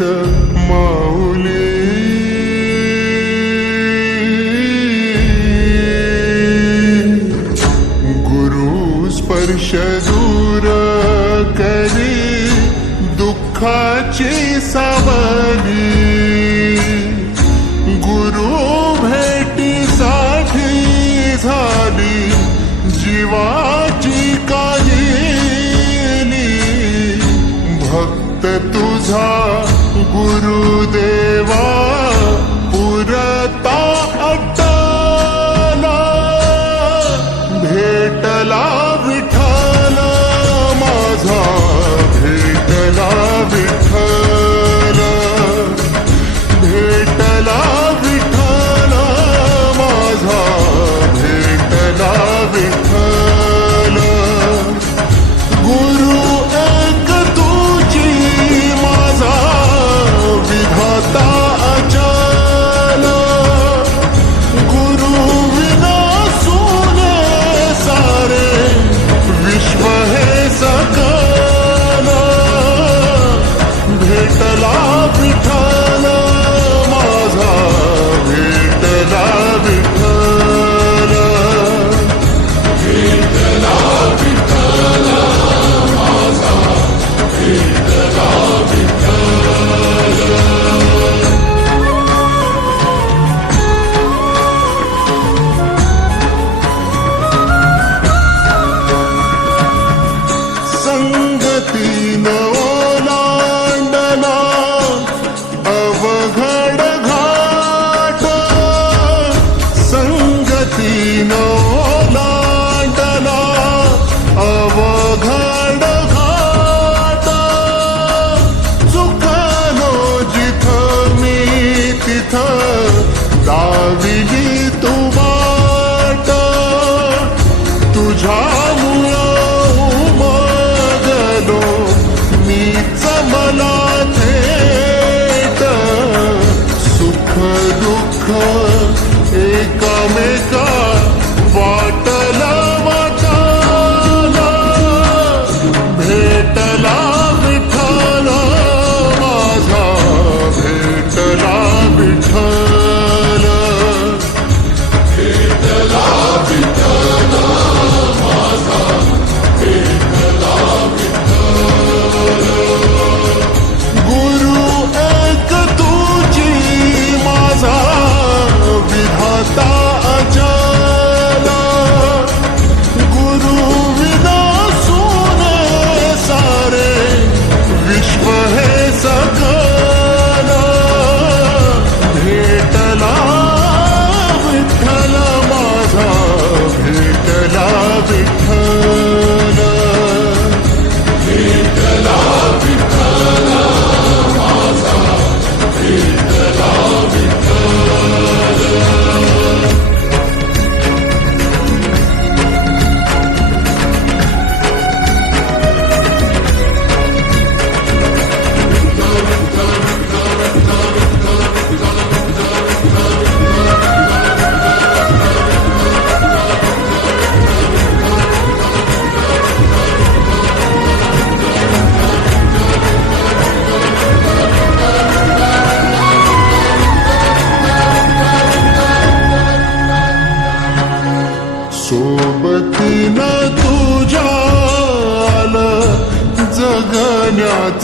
माऊली. गुरु स्पर्श दूर करी दुःखाची सावली. गुरु भेटी भेटीसाठी झाली जीवा तुझा गुरुदेवा पुरता अट्टाला भेटला.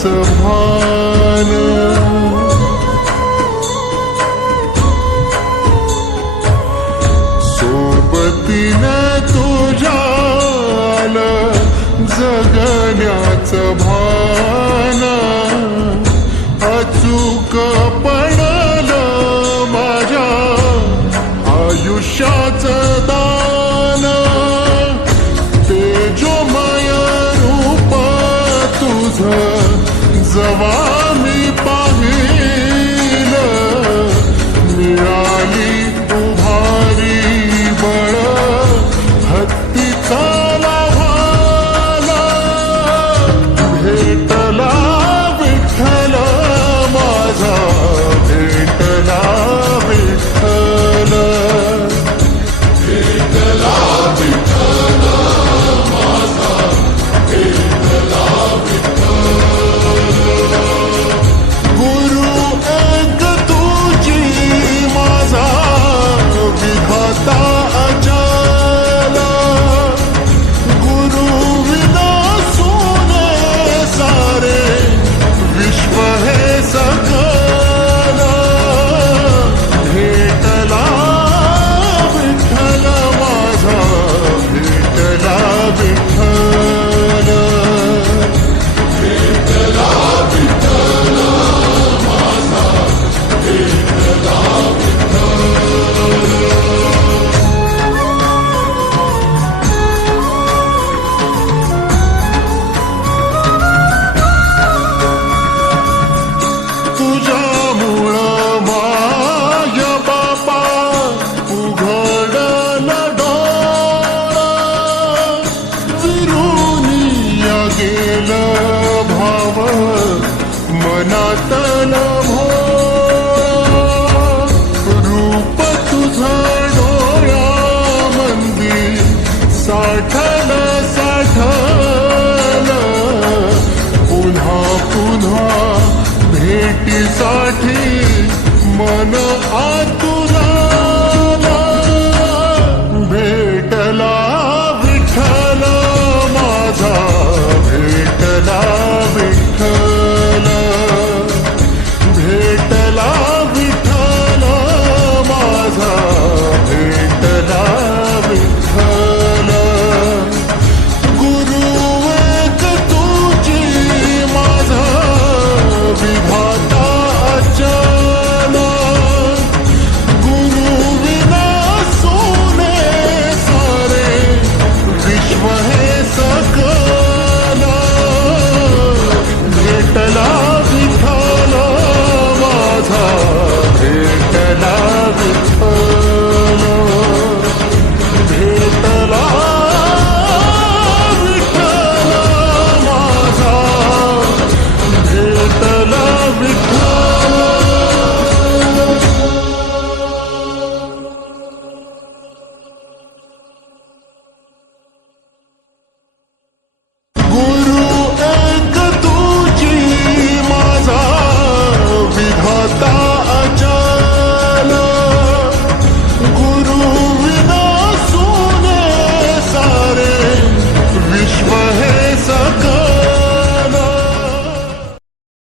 upon. मनातल रूप तुझा डोळा मंदिर साठल साठल पुन्हा पुन्हा भेटीसाठी मन आतू